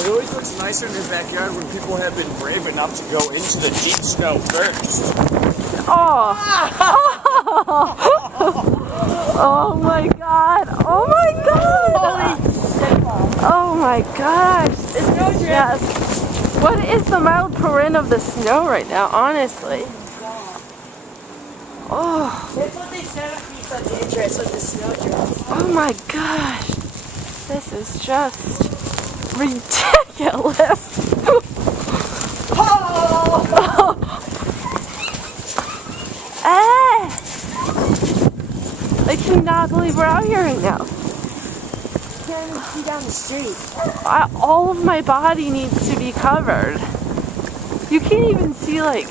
It always looks nicer in his backyard when people have been brave enough to go into the deep snow first. Oh! Oh my god! Oh my god! Oh my gosh! It's just, what is the mild percent of the snow right now, honestly? Oh. That's what they said at Pizza Dangerous with the snowdrifts. Oh my gosh. This is just ridiculous. Oh! I cannot believe we're out here right now. You can't even see down the street. All of my body needs to be covered. You can't even see like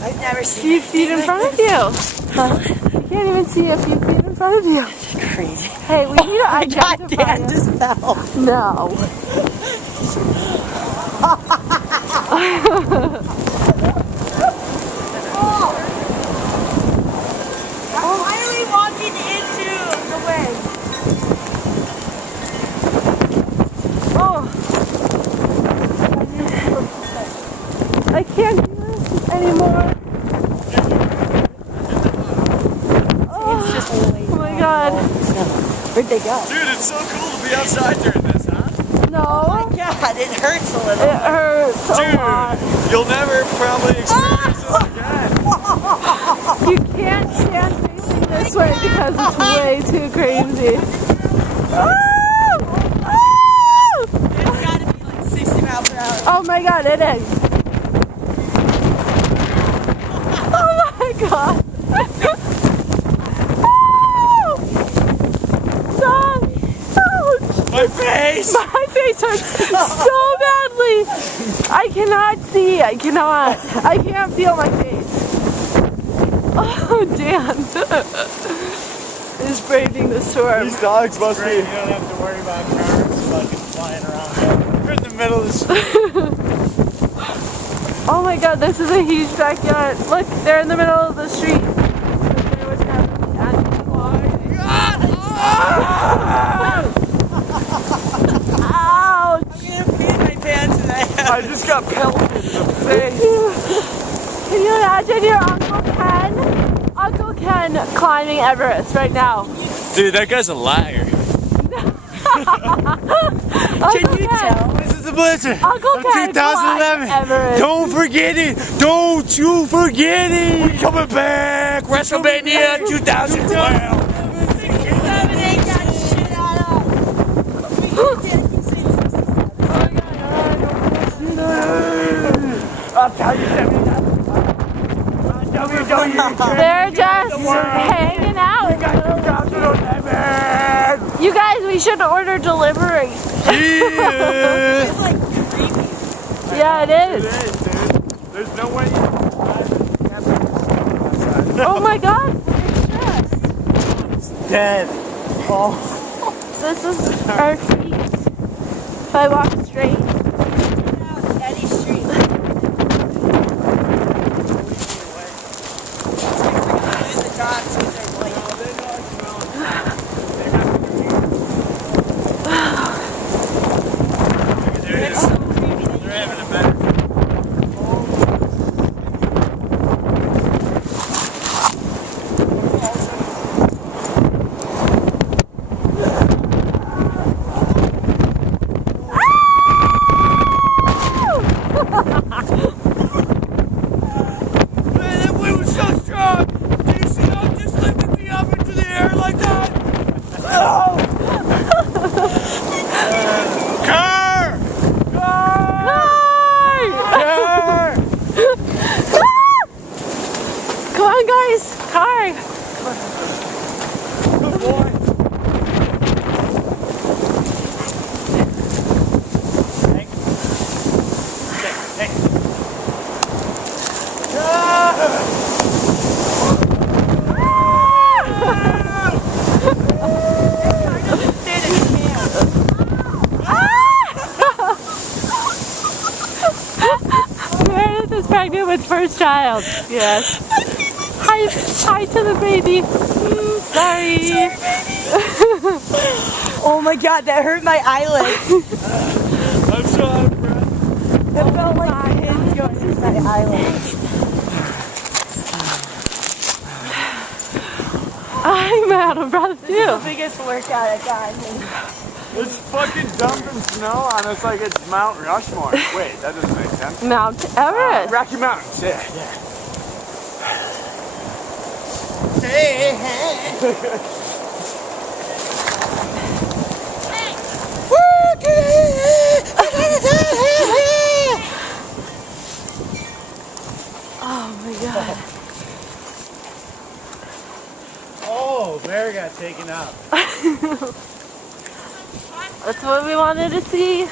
I've never a seen few feet in front of you. Huh? You can't even see a few feet in front of you. That's crazy. Hey, we need to identify Dan it. just fell. No. I'm finally walking into the way. Oh. I can't do this anymore. Oh my god. Where'd they go? Dude, it's so cool to be outside during this, huh? No. Oh my god, it hurts a little. It hurts a lot. Dude, you'll never probably experience this again. You can't stand facing this way because it's way too crazy. It's gotta be like 60 miles per hour. Oh my god, it is. Oh my god. Stop. Ouch. My face! My face hurts so badly. I cannot see. I cannot. I can't feel my face. Oh, Dan is braving the storm. These dogs must be. You don't have to worry about cars fucking flying around. We're in the middle of the street. Oh my god, this is a huge backyard. Look, they're in the middle of the street. What's happening? Ouch! I'm gonna pee in my pants today. I just got pelted in the face. Can you imagine your Uncle Ken climbing Everest right now? Dude, that guy's a liar. Can you tell? This is the blizzard Uncle of Ken 2011. climbed Everest. Don't forget it. Don't you forget it. We're coming back. WrestleMania 2012. 6, 7, 8 got shit out of. I'll tell you something. They're just hanging out. You guys, we should order delivery. Yeah. It's like creepy. Yeah, it is. It is, dude. There's no way you can Oh my god, it's just. dead. Oh. This is our feet. If I walk straight. Eddie Street. Use the dogs because they're white. They're so creepy. They're having a better. Man, that wind was so strong. Did you see how it just lifted me up into the air like that? Oh! Car! Car! Come on, guys. Car. Good boy. Meredith is pregnant with first child. Yes. Hi to the baby. Sorry. Oh my god, that hurt my eyelids. Seaside Islands. I'm out of breath This is the too. biggest workout I've gotten. It's fucking dumping snow on us like it's Mount Rushmore. Wait, that doesn't make sense. Mount Everest. Rocky Mountains, yeah. Oh my god. Oh, bear got taken out. That's what we wanted to see.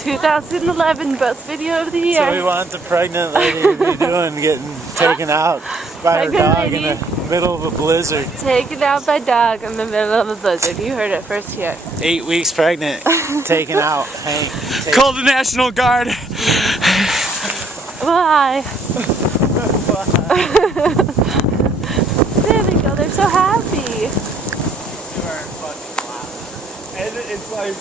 2011 best video of the year. So we want the pregnant lady to be doing getting taken out by her Pregnant dog lady. in the middle of a blizzard. Taken out by dog in the middle of a blizzard. You heard it first here. 8 weeks pregnant, taken out. Hey, Call the National Guard. Bye. There they go. They're so happy. And it's like...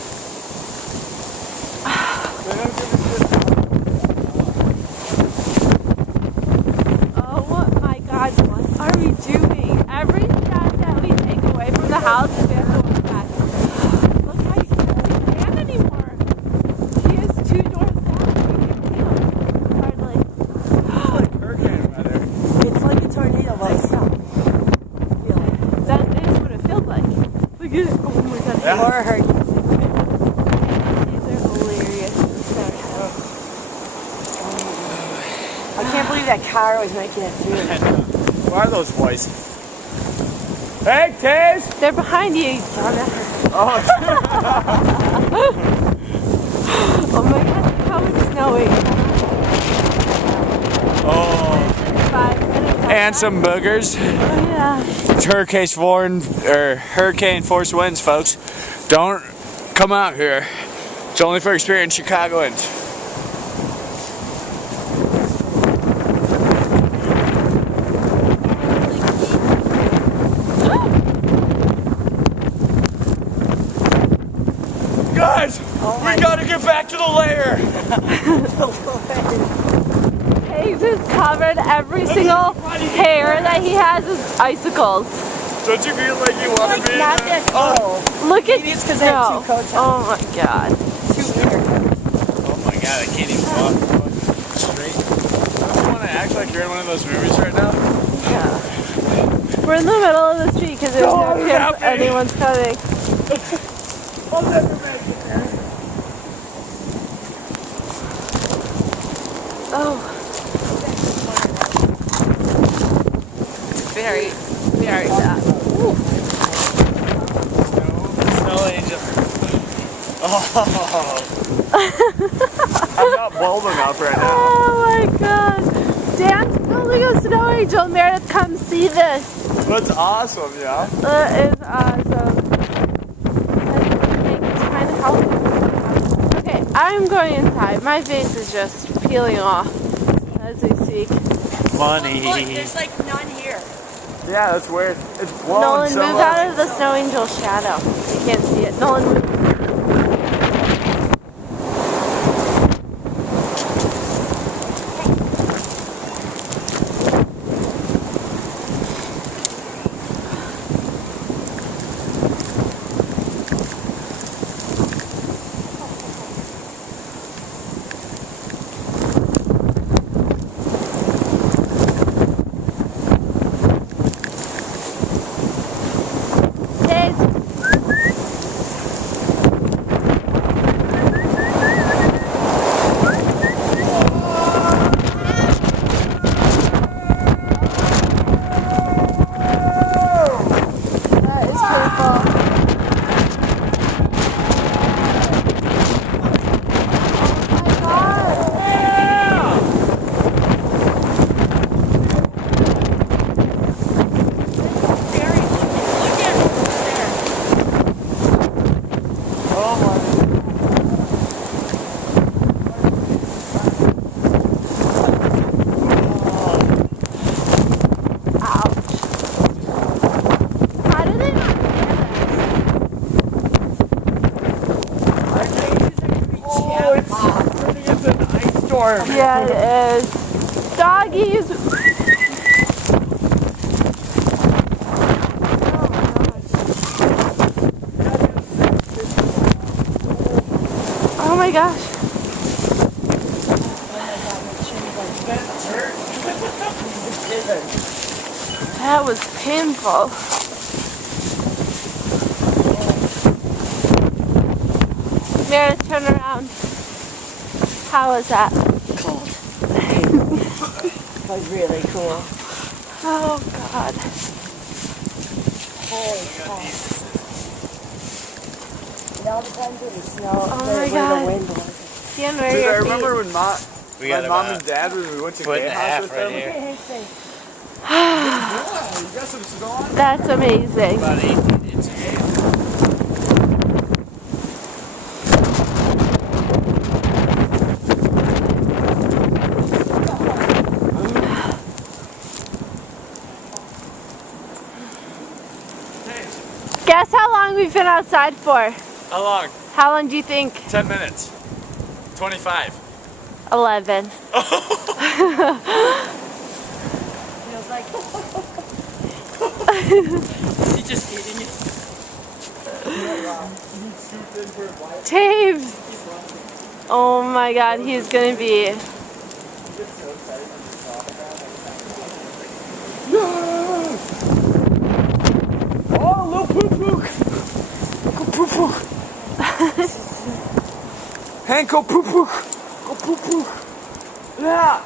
Oh my god, what are we doing? Every shot that we take away from the house is going to go back. Look how you can't stand anymore. He has 2 doors down. You can feel it. Hardly. hurricane weather. It's like a tornado, but it's not. Feel it. That is what it feels like. Look at it. Oh my god. Yeah. Or a hurricane. These are hilarious. I can't believe that car was making it through. Who are those boys? Hey, Tiz! They're behind you, Donna. Oh, Oh my god, how it's snowing. oh. 5 minutes. And some boogers. Oh yeah. It's hurricane force winds, folks. Don't come out here. It's only for experienced Chicagoans. Guys, we gotta get back to the lair. Hayes has covered every single hair that he has is icicles. Don't you feel like you want Like to be not in there? that cold. Look at Maybe it's 'cause I have no. 2 coats on. Oh my god. 2 ears. Oh my god, I can't even walk straight. Don't you want to act like you're in one of those movies right now? Yeah. We're in the middle of the street because there's no chance anyone's coming. I'll never make it there. Oh. Very bad. Snow angel. Oh. I'm not bold enough right now. Oh my god. Dan's building a snow angel. Meredith, come see this. That's awesome, yeah. That is awesome. It's kind of healthy. Okay, I'm going inside. My face is just peeling off as we speak. money. Look, there's like none here. Yeah, that's weird. It's blowing Nolan, so move much. out of the snow angel shadow. You can't see it. Nolan, move. storm. Yeah, it is. Doggies. Oh my gosh. That was painful. Meredith, turn around. How was that? Cold. That was really cool. Oh God. Holy cow. It all depends on the snow. Oh my where God. the wind was. Stand where Dude, I your remember feet. when my mom and dad, when we went to foot and Gay a House half with right them. here. You got some snow on? That's amazing. About 18 inches. Guess how long we've been outside for? How long? How long do you think? 10 minutes. 25. 11. Feels like Is he just eating it? Taves! Oh my God, he's gonna be. Oh, little poo-poo. Go poo-poo. Hank, go poo-poo. Go poo-poo. Yeah.